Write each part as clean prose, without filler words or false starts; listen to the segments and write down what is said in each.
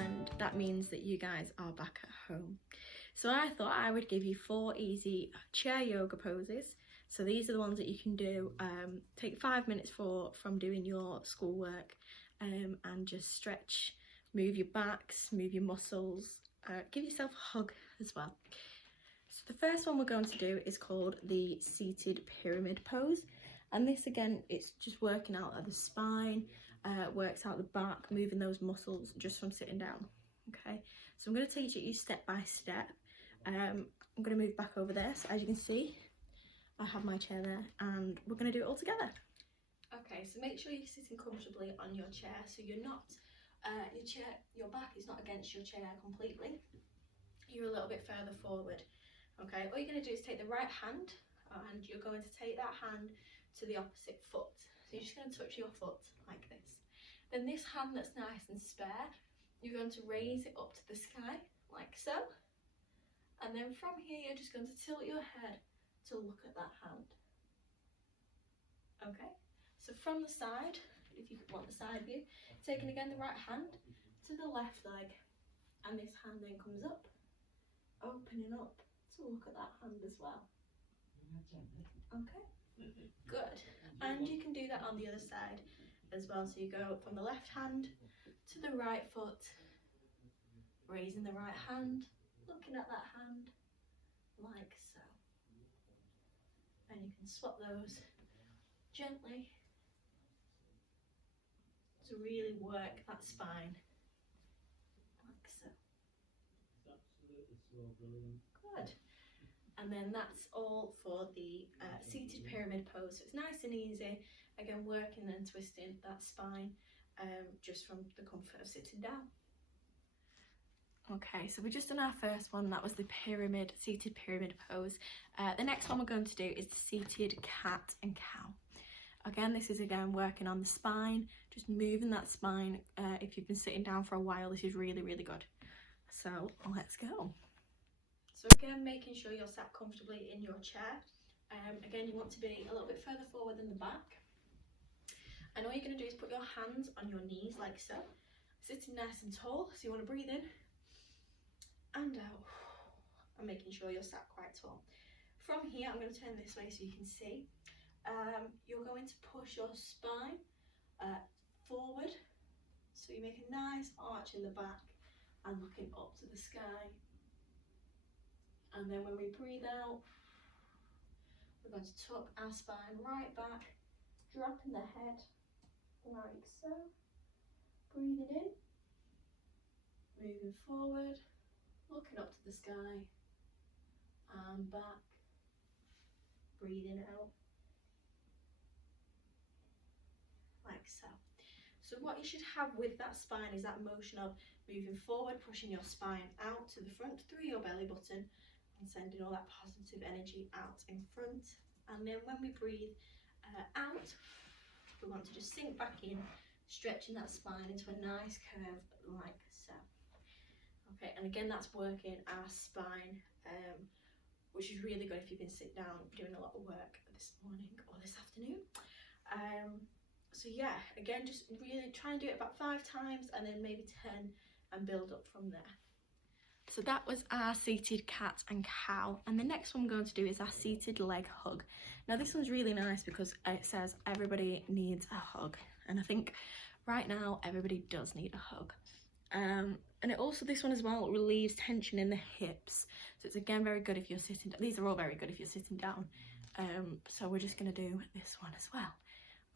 and that means that you guys are back at home. So I thought I would give you 4 easy chair yoga poses. So these are the ones that you can do, take 5 minutes from doing your schoolwork, and just stretch, move your backs, move your muscles, give yourself a hug as well. So the first one we're going to do is called the seated pyramid pose, and this again, it's just working out of the spine, works out the back, moving those muscles just from sitting down. Okay, so I'm going to teach it you step by step. I'm going to move back over there, so as you can see I have my chair there, and we're going to do it all together. Okay, so make sure you're sitting comfortably on your chair, so you're not your back is not against your chair completely, you're a little bit further forward. Okay, all you're going to do is take the right hand, and you're going to take that hand to the opposite foot. So you're just going to touch your foot like this. Then this hand that's nice and spare, you're going to raise it up to the sky like so. And then from here, you're just going to tilt your head to look at that hand. Okay, so from the side, if you want the side view, taking again the right hand to the left leg, and this hand then comes up, opening up to look at that hand as well. Okay, good. And you can do that on the other side as well. So you go from the left hand to the right foot, raising the right hand, looking at that hand like so. And you can swap those gently to really work that spine like so. Good. And then that's all for the seated pyramid pose. So it's nice and easy, again working and twisting that spine just from the comfort of sitting down. Okay, so we've just done our first one, that was the seated pyramid pose. The next one we're going to do is the seated cat and cow. Again, this is again working on the spine, just moving that spine. If you've been sitting down for a while, this is really, really good. So let's go. So again, making sure you're sat comfortably in your chair. Again, you want to be a little bit further forward than the back. And all you're going to do is put your hands on your knees like so. Sitting nice and tall, so you want to breathe in and out. And making sure you're sat quite tall. From here, I'm going to turn this way so you can see. You're going to push your spine forward. So you make a nice arch in the back and looking up to the sky. And then when we breathe out, we're going to tuck our spine right back, dropping the head like so. Breathing in, moving forward, looking up to the sky, and back, breathing out, like so. So what you should have with that spine is that motion of moving forward, pushing your spine out to the front through your belly button, and sending all that positive energy out in front. And then when we breathe out, we want to just sink back in, stretching that spine into a nice curve like so. Okay, and again, that's working our spine, which is really good if you've been sitting down doing a lot of work this morning or this afternoon. So yeah, again, just really try and do it about 5 times and then maybe 10 and build up from there. So that was our seated cat and cow, and the next one we're going to do is our seated leg hug. Now this one's really nice because it says everybody needs a hug, and I think right now everybody does need a hug. And it also, this one as well, relieves tension in the hips, so it's again very good if you're sitting down. These are all very good if you're sitting down, so we're just going to do this one as well.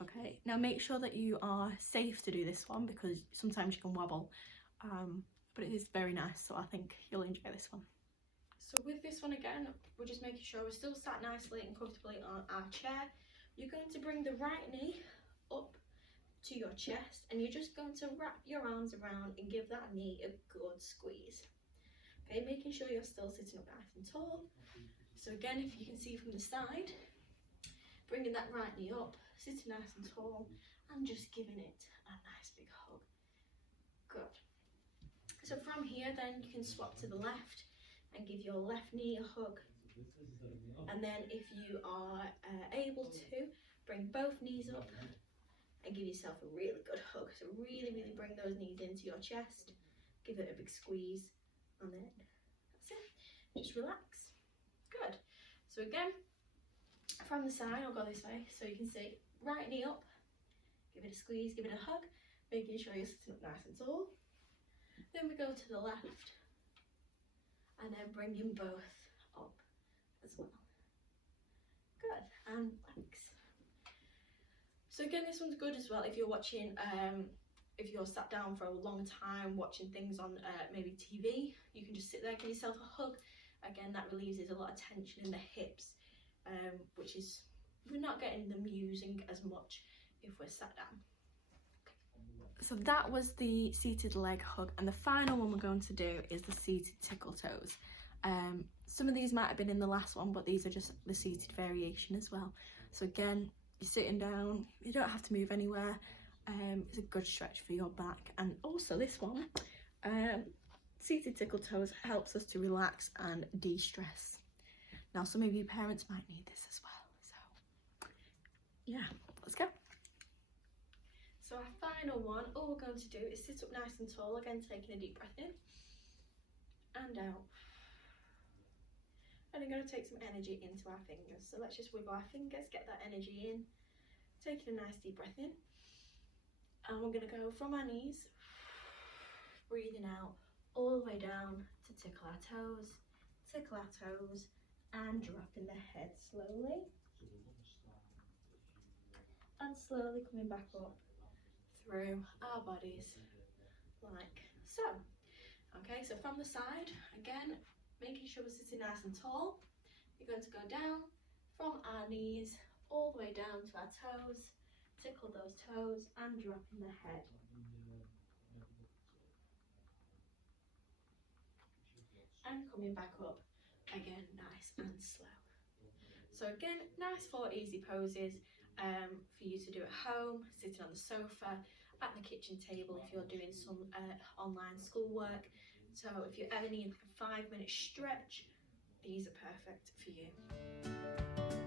Okay, now make sure that you are safe to do this one because sometimes you can wobble, but it is very nice, so I think you'll enjoy this one. So with this one again, we're just making sure we're still sat nicely and comfortably on our chair. You're going to bring the right knee up to your chest, and you're just going to wrap your arms around and give that knee a good squeeze. Okay, making sure you're still sitting up nice and tall. So again, if you can see from the side, bringing that right knee up, sitting nice and tall, and just giving it a nice big hug. Good. So from here then you can swap to the left and give your left knee a hug. And then if you are able to, bring both knees up and give yourself a really good hug. So really, really bring those knees into your chest. give it a big squeeze, and then that's it. Just relax. Good. So again, from the side, I'll go this way so you can see. Right knee up, give it a squeeze, give it a hug, making sure you're sitting up nice and tall. Then we go to the left, and then bringing both up as well. Good, and relax. So again, this one's good as well if you're watching, if you're sat down for a long time watching things on maybe TV, you can just sit there, give yourself a hug. Again, that relieves a lot of tension in the hips, which is, we're not getting them using as much if we're sat down. So that was the seated leg hug, and the final one we're going to do is the seated tickle toes. Some of these might have been in the last one, but these are just the seated variation as well. So again, you're sitting down, you don't have to move anywhere. It's a good stretch for your back, and also this one, seated tickle toes, helps us to relax and de-stress. Now some of you parents might need this as well, so yeah, let's go. So our final one, all we're going to do is sit up nice and tall, again taking a deep breath in and out. And I'm going to take some energy into our fingers. So let's just wiggle our fingers, get that energy in, taking a nice deep breath in. And we're going to go from our knees, breathing out, all the way down to tickle our toes, and dropping the head slowly. And slowly coming back up through our bodies, like so. Okay, so from the side, again, making sure we're sitting nice and tall. You're going to go down from our knees all the way down to our toes, tickle those toes and dropping the head. And coming back up, again, nice and slow. So again, nice 4 easy poses for you to do at home, sitting on the sofa, at the kitchen table if you're doing some online schoolwork. So if you ever need a 5-minute stretch, these are perfect for you.